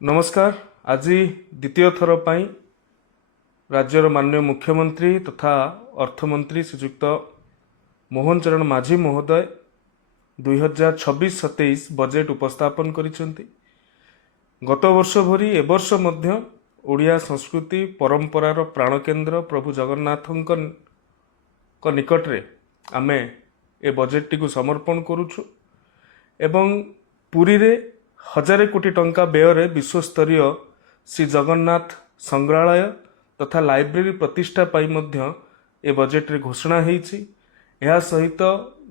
नमस्कार। आज द्वितीय थर पर राज्यर माननीय मुख्यमंत्री तथा अर्थमंत्री श्रीयुक्त मोहन चरण माझी महोदय 2026-27 बजेट उपस्थापन करिसेंती। गत वर्ष भरी ए वर्ष मध्य ओडिया संस्कृति परंपरार प्राणकेन्द्र प्रभु जगन्नाथଙ୍କ निकटरे आमे ए बजेट टी समर्पण करुछु एवं पुरी रे 1000 कोटी टंका व्यय विश्वस्तरीय श्री जगन्नाथ संग्रहालय तथा लाइब्रेरी प्रतिष्ठा पाई मध्य ए बजेट रे घोषणा हेछि। एहा सहित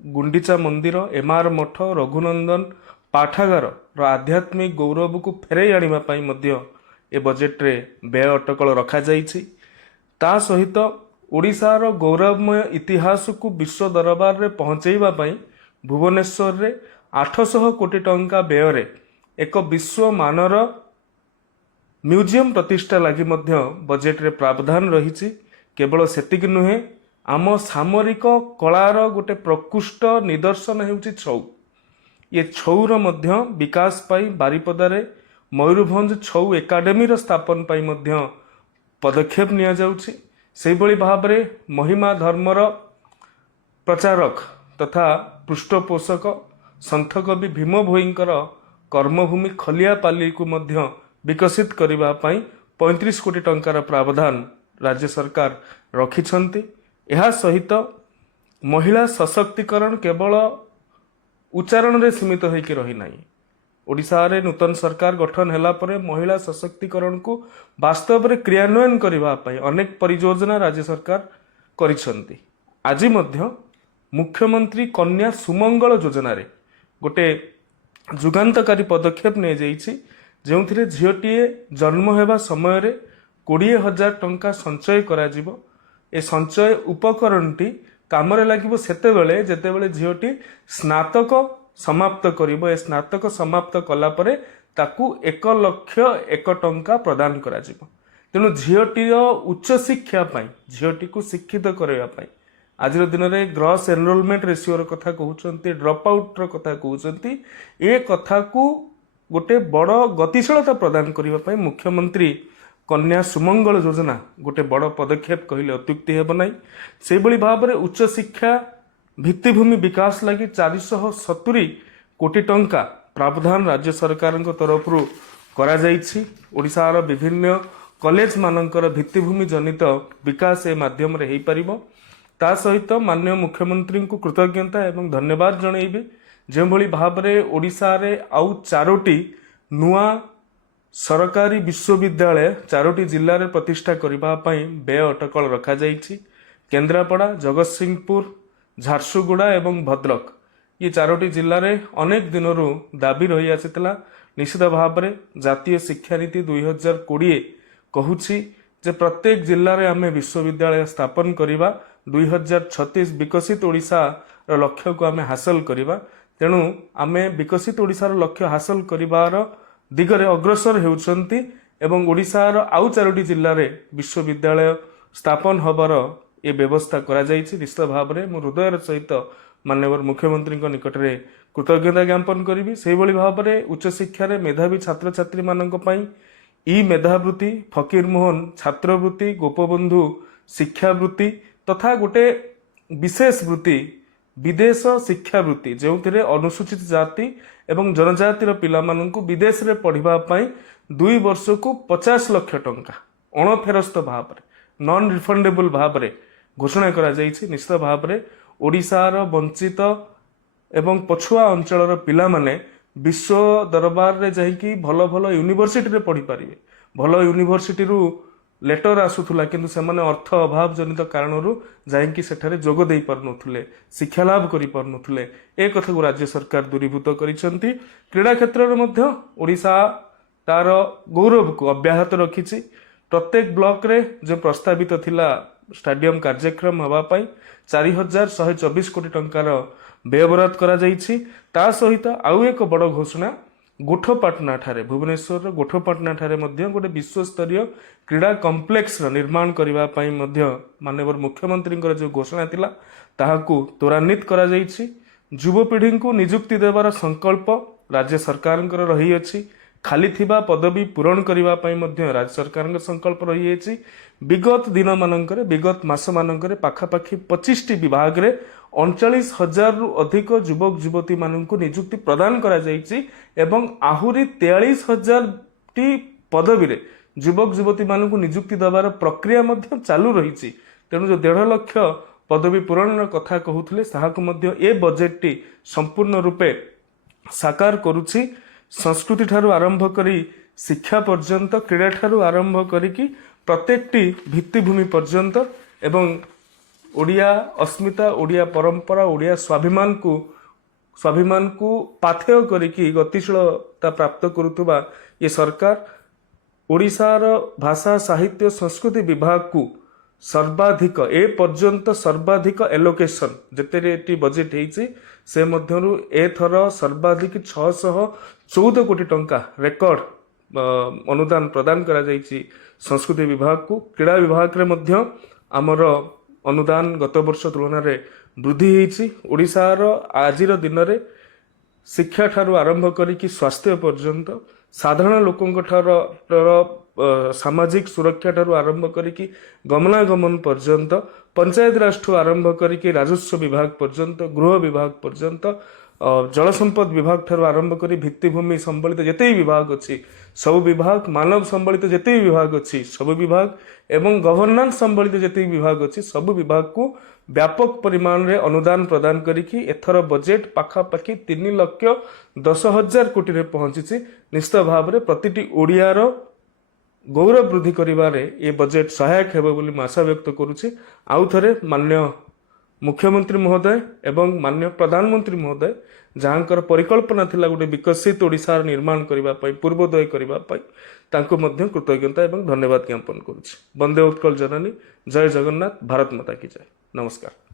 गुंडीचा मंदिर, एमआर मठ, रघुनंदन पाठागार रो आध्यात्मिक गौरव को फेरई आनिबा पाई मध्य ए बजेट रे व्यय अटकल रखा जाइछि। ता सहित ओडिशार गौरवमय इतिहास को विश्व दरबार रे पहुंचैबा पाई भुवनेश्वर रे 800 कोटी टंका व्यय रे एक विश्व मानर म्यूजियम प्रतिष्ठा लगी मध्य बजेट रे प्रावधान रही। केवल सेतिक नुहे, आम सामरिक कलार गोटे प्रकृष्ट निदर्शन हेउछि छौ। ये छौर मध्य विकास पाई बारिपदारे मयूरभंज छौ एकाडेमी स्थापन पाई मध्य पदक्षेप निया जाउछि। सेहि भली भाबरे महिमा धर्मर प्रचारक तथा पृष्ठपोषक संत कवि भीम भोईंकर कर्मभूमि खलियापाली को मध्य विकसित करबा पाई 35 कोटी टंकार प्रावधान राज्य सरकार रखिछंती। एहा सहित महिला सशक्तिकरण केवल उच्चारण रे सीमित होइके रही नाही। ओडिशा रे नूतन सरकार गठन हैला परे महिला सशक्तिकरण को वास्तव रे क्रियान्वयन करबा पाई अनेक परियोजना राज्य सरकार करिछंती। आज मध्य मुख्यमंत्री कन्या सुमंगल योजना रे गोटे जुगान्तकारी पदक्षेप ने जाइछि, जोंथिरे झियोटीए जन्म हेबा समय रे 20,000 टंका संचय करा जिवो। ए संचय उपकरणटी कामरे लागिबो सेतेबेले जेतेबेले झियोटी स्नातक समाप्त करिवो। ए स्नातक समाप्त कला परे ताकू 1,00,001 टंका प्रदान करा जिवो। तेणु झियोटीर उच्च शिक्षा पाई, झियोटी को शिक्षित करबा पाई आज दिन में ग्रॉस एनरोलमेंट रेशियो कथा कहते, ड्रप आउट कथा कहते, ए कथा को गोटे बड़ गतिशीलता प्रदान करने मुख्यमंत्री कन्या सुमंगल योजना गोटे बड़ पदक्षेप कहले अत्युक्ति हेब नाही। से भली भाव में उच्च शिक्षा भित्तिभूमि विकास लगी 470 कोटी टंका प्रावधान राज्य सरकार तरफ करा जाइछि। ओडिशार विभिन्न कॉलेज मानकर भित्तिभूमि जनित विकास ए माध्यम रे हेई परिबो। ता सहित माननीय मुख्यमंत्री को कृतज्ञता एवं धन्यवाद जनइबे, जो भली भाव में ओडिशा रे आउ 4टी नुआ सरकारी विश्वविद्यालय 4टी जिल्ला रे प्रतिष्ठा करबा पई व्यय अटकल रखा जाइछि। केन्द्रापड़ा, जगतसिंहपुर, झारसुगुड़ा एवं भद्रक ये 4टी जिल्ला रे अनेक दिनरू दाबी रही आसितला। निश्चित भाव में जातीय शिक्षा नीति 2020 कहूछि जे प्रत्येक जिल्ला रे आमे विश्वविद्यालय स्थापन करिबा। 2036 विकसित ओडिशा लक्ष्य को आमे हासिल करिबा। तेणु आमे विकसित ओडिशार लक्ष्य हासिल करिबार दिगरे अग्रसर हेउछंती एवं ओडिशार आउ 4टी जिल्ला रे विश्वविद्यालय स्थापन हबार ए व्यवस्था करा जाइछि। निश्चित भाव में मो हृदयर सहित माननीय मुख्यमंत्री निकट रे कृतज्ञता ज्ञापन करिबी। सेहि भली भाव में उच्च शिक्षा रे मेधावी छात्र छात्री मानक पई ई मेधावृत्ति, फकीर मोहन छात्रवृत्ति, गोपबंधु शिक्षावृत्ति तथा गोटे विशेष वृत्ति विदेश शिक्षावृत्ति जो अनुसूचित जाति एवं जनजातिर पिला माननकु विदेश रे पढ़िबा पई 2 वर्ष को 50 लाख टंका अणफेरस्त भाव में नॉन रिफंडेबल भाव में घोषणा करा जाइछि। निश्चित भाव में ओडिशार वंचित एवं पछुआ अंचलर पिला माने विश्व दरबार रे जाइकी भल भल यूनिवर्सिटी रे पढ़ी पारिबे। भल यूनिवर्सिटी रु लेटर आसुथुला किंतु सेमाने अर्थ अभाव जनित कारणरू जाइकी सेठारे जोग देई पारनुथुले, शिक्षा लाभ करि पारनुथुले। ए कथा को राज्य सरकार दूरीभूत करिसंती। क्रीडा क्षेत्र रे मध्य ओडिशा तार गौरव को अब्याहत रखिछि। प्रत्येक ब्लॉक रे जो प्रस्तावित थिला स्टेडियम कार्यक्रम हवा पाई 4,124 कोटी टंकार व्ययबराद करा जाइछि। ता सहित आउ एक बड़ घोषणा गोठपाटना ठारे भुवनेश्वर गोठपाटना ठारे मध्य गोटे विश्वस्तरीय क्रीडा कॉम्प्लेक्स निर्माण करबा पई मध्य माननीय मुख्यमंत्री जो घोषणा थिला ताहाकू त्वरान्वित करा जाइछि। युवपीढ़ी को नियुक्ति देवार संकल्प राज्य सरकार रही अछि। खाली थिबा पदवी पूरण करबा पई मध्य राज्य सरकार संकल्प रही है। विगत दिन मानकरे विगत मास मानकरे पाखापाखि 25टी विभाग रे 39,000 रु अधिक युवक युवती मानक नियुक्ति प्रदान करा जायछि एवं आहुरी 43,000 टी पदवी रे युवक युवती मानक नियुक्ति दबार प्रक्रिया मध्य चालू रही। तेणु जो 1.5 लाख पदवी पूरण कथा कहूथिले साहाकु मध्य ए बजेट टी संपूर्ण रूपे साकार करुछि। संस्कृति ठारू आरंभ करी शिक्षा पर्यंत क्रीड़ा ठारू आरंभ करिकी प्रत्येकटी भित्तिभूमि पर्यंत एवं ओडिया अस्मिता ओडिया परंपरा ओडिया स्वाभिमान को पाथेय करिकी गतिशीलता प्राप्त करुथुबा ये सरकार ओडिशार भाषा साहित्य संस्कृति विभाग को सर्वाधिक ए पर्यंत सर्वाधिक एलोकेशन जेतेटी बजेट होईछि से मध्यरु एथर सर्वाधिक 614 कोटी टंका रेकर्ड अनुदान प्रदान करा जायछि संस्कृति विभाग को। क्रीड़ा विभाग रे मध्य आमर अनुदान गत वर्ष तुलन रे वृद्धि होईछि। ओडिशार आजिर दिन रे शिक्षा ठारू आरंभ करिकी स्वास्थ्य पर्यंत साधारण लोकंक सामाजिक सुरक्षा ठारू आरंभ करिकी गमनागमन पर्यंत पंचायत राज ठू आरंभ करिकी राजस्व विभाग पर्यंत गृह विभाग पर्यंत जल संपद विभाग ठारू आरंभ करी भित्तिभूमि संबलित जेते विभाग अच्छी सब विभाग मानव संबलित जेते विभाग अच्छी सब विभाग एवं गवर्नेंस संबलित जेते विभाग अच्छी सब विभाग को व्यापक परिमाण रे अनुदान प्रदान करिकी एथर बजेट पाखापाखि 3,10,000 कोटी रे पहुंची। निश्चित भाव में प्रतिटी ओडियार गौरव वृद्धि करिबारे ये बजेट सहायक हेबो बोली मैं आशा व्यक्त करुछि। आउ थरे मान्य मुख्यमंत्री महोदय एवं मान्य प्रधानमंत्री महोदय जहाँकर परिकल्पना थिला गोटे विकसित ओडिशार निर्माण करिबा पई पूर्वोदय करिबा पई तांको मध्य कृतज्ञता एवं धन्यवाद ज्ञापन करुछि। वंदे उत्कल जननी, जय जगन्नाथ, भारत माता की जय। नमस्कार।